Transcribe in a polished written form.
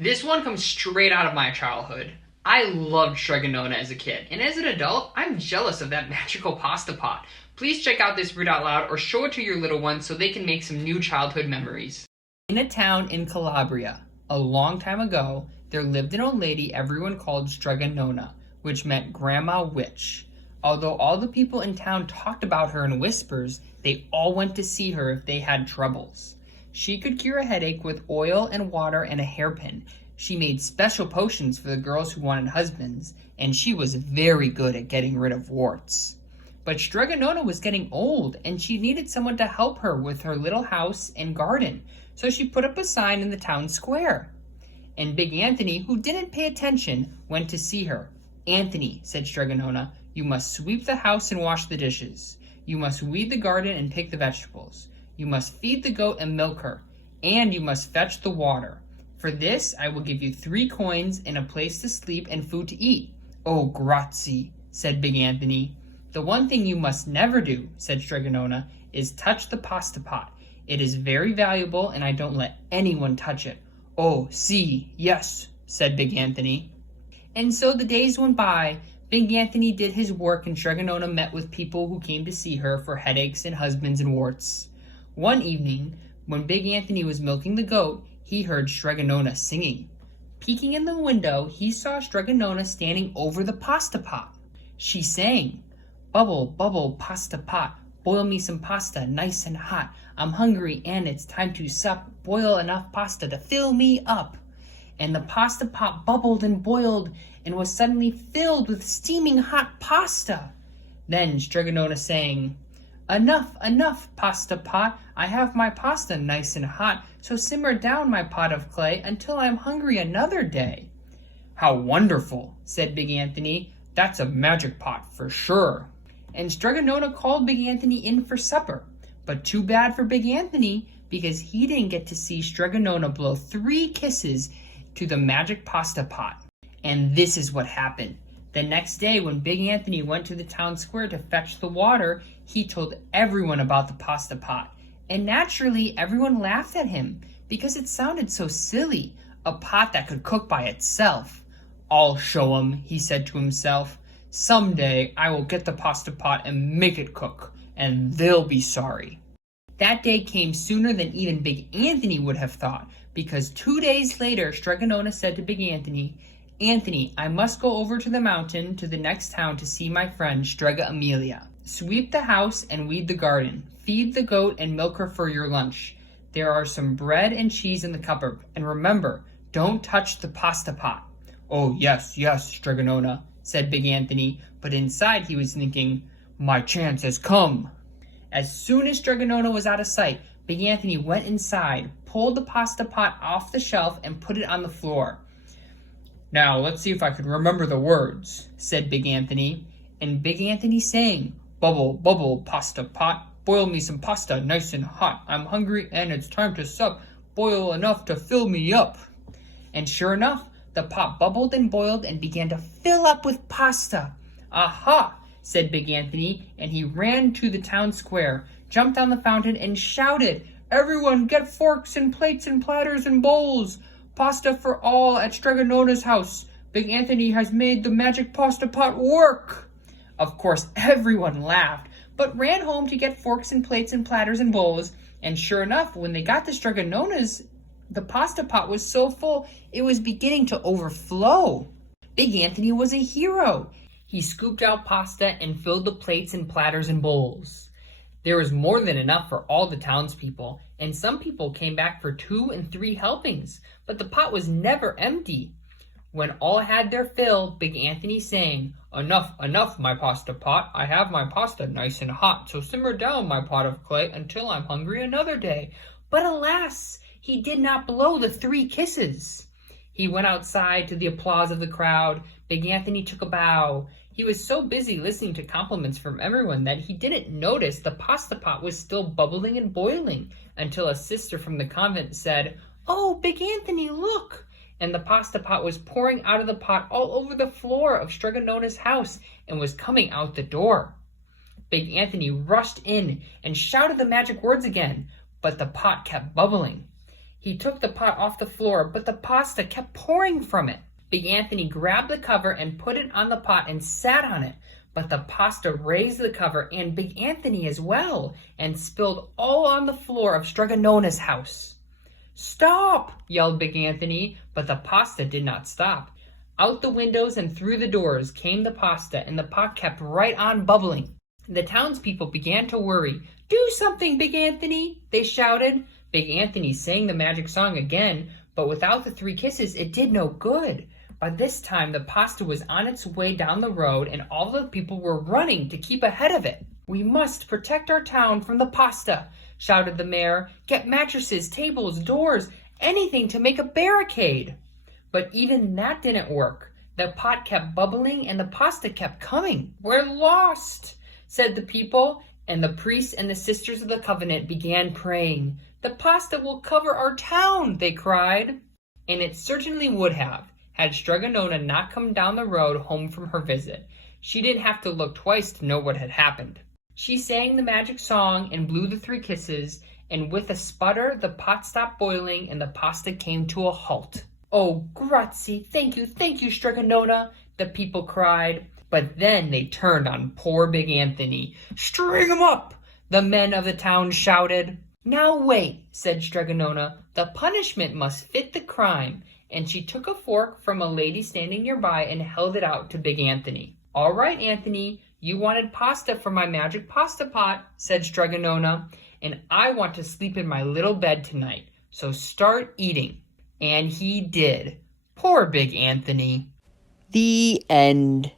This one comes straight out of my childhood. I loved Strega Nona as a kid, and as an adult, I'm jealous of that magical pasta pot. Please check out this read out loud or show it to your little ones so they can make some new childhood memories. In a town in Calabria, a long time ago, there lived an old lady everyone called Strega Nona, which meant Grandma Witch. Although all the people in town talked about her in whispers, they all went to see her if they had troubles. She could cure a headache with oil and water and a hairpin. She made special potions for the girls who wanted husbands, and she was very good at getting rid of warts. But Strega Nona was getting old, and she needed someone to help her with her little house and garden, so she put up a sign in the town square. And Big Anthony, who didn't pay attention, went to see her. "Anthony," said Strega Nona, "you must sweep the house and wash the dishes. You must weed the garden and pick the vegetables. You must feed the goat and milk her, and you must fetch the water. For this, I will give you 3 coins and a place to sleep and food to eat." "Oh, grazie," said Big Anthony. "The one thing you must never do," said Strega Nona, "is touch the pasta pot. It is very valuable, and I don't let anyone touch it." "Oh, si, yes," said Big Anthony. And so the days went by. Big Anthony did his work, and Strega Nona met with people who came to see her for headaches and husbands and warts. One evening, when Big Anthony was milking the goat, he heard Strega Nona singing. Peeking in the window, he saw Strega Nona standing over the pasta pot. She sang, "Bubble, bubble, pasta pot, boil me some pasta nice and hot. I'm hungry and it's time to sup. Boil enough pasta to fill me up." And the pasta pot bubbled and boiled and was suddenly filled with steaming hot pasta. Then Strega Nona sang, "Enough, enough, pasta pot. I have my pasta nice and hot, so simmer down my pot of clay until I'm hungry another day." "How wonderful," said Big Anthony. "That's a magic pot for sure." And Strega Nona called Big Anthony in for supper. But too bad for Big Anthony, because he didn't get to see Strega Nona blow 3 kisses to the magic pasta pot. And this is what happened. The next day, when Big Anthony went to the town square to fetch the water, he told everyone about the pasta pot. And naturally, everyone laughed at him because it sounded so silly, a pot that could cook by itself. "I'll show 'em," he said to himself. "Someday I will get the pasta pot and make it cook, and they'll be sorry." That day came sooner than even Big Anthony would have thought, because 2 days later, Strega Nona said to Big Anthony, "Anthony, I must go over to the mountain to the next town to see my friend Strega Amelia. Sweep the house and weed the garden. Feed the goat and milk her for your lunch. There are some bread and cheese in the cupboard, and remember, don't touch the pasta pot." "Oh, yes, yes, Strega Nona," said Big Anthony, but inside he was thinking, "My chance has come." As soon as Strega Nona was out of sight, Big Anthony went inside, pulled the pasta pot off the shelf, and put it on the floor. "Now, let's see if I can remember the words," said Big Anthony. And Big Anthony sang, "Bubble, bubble, pasta pot, boil me some pasta nice and hot. I'm hungry and it's time to sup. Boil enough to fill me up." And sure enough, the pot bubbled and boiled and began to fill up with pasta. "Aha!" said Big Anthony, and he ran to the town square, jumped down the fountain, and shouted, "Everyone get forks and plates and platters and bowls. Pasta for all at Strega Nona's house. Big Anthony has made the magic pasta pot work." Of course, everyone laughed, but ran home to get forks and plates and platters and bowls, and sure enough, when they got to Strega Nona's, the pasta pot was so full, it was beginning to overflow. Big Anthony was a hero. He scooped out pasta and filled the plates and platters and bowls. There was more than enough for all the townspeople, and some people came back for 2 and 3 helpings, but the pot was never empty. When all had their fill, Big Anthony sang, "Enough, enough, my pasta pot. I have my pasta nice and hot, so simmer down my pot of clay until I'm hungry another day." But alas, he did not blow the 3 kisses. He went outside to the applause of the crowd. Big Anthony took a bow. He was so busy listening to compliments from everyone that he didn't notice the pasta pot was still bubbling and boiling until a sister from the convent said, "Oh, Big Anthony, look!" And the pasta pot was pouring out of the pot all over the floor of Strega Nona's house and was coming out the door. Big Anthony rushed in and shouted the magic words again, but the pot kept bubbling. He took the pot off the floor, but the pasta kept pouring from it. Big Anthony grabbed the cover and put it on the pot and sat on it. But the pasta raised the cover and Big Anthony as well and spilled all on the floor of Strega Nona's house. "Stop!" yelled Big Anthony, but the pasta did not stop. Out the windows and through the doors came the pasta, and the pot kept right on bubbling. The townspeople began to worry. "Do something, Big Anthony!" they shouted. Big Anthony sang the magic song again, but without the 3 kisses, it did no good. By this time, the pasta was on its way down the road, and all the people were running to keep ahead of it. "We must protect our town from the pasta," shouted the mayor. "Get mattresses, tables, doors, anything to make a barricade." But even that didn't work. The pot kept bubbling and the pasta kept coming. "We're lost," said the people, and the priests and the sisters of the covenant began praying. "The pasta will cover our town," they cried. And it certainly would have, had Strega Nona not come down the road home from her visit. She didn't have to look twice to know what had happened. She sang the magic song and blew the 3 kisses, and with a sputter the pot stopped boiling and the pasta came to a halt. "Oh, grazie, thank you, Strega Nona," the people cried. But then they turned on poor Big Anthony. "String him up!" the men of the town shouted. "Now wait," said Strega Nona. "The punishment must fit the crime." And she took a fork from a lady standing nearby and held it out to Big Anthony. "All right, Anthony, you wanted pasta from my magic pasta pot," said Strega Nona, "and I want to sleep in my little bed tonight, so start eating." And he did. Poor Big Anthony. The end.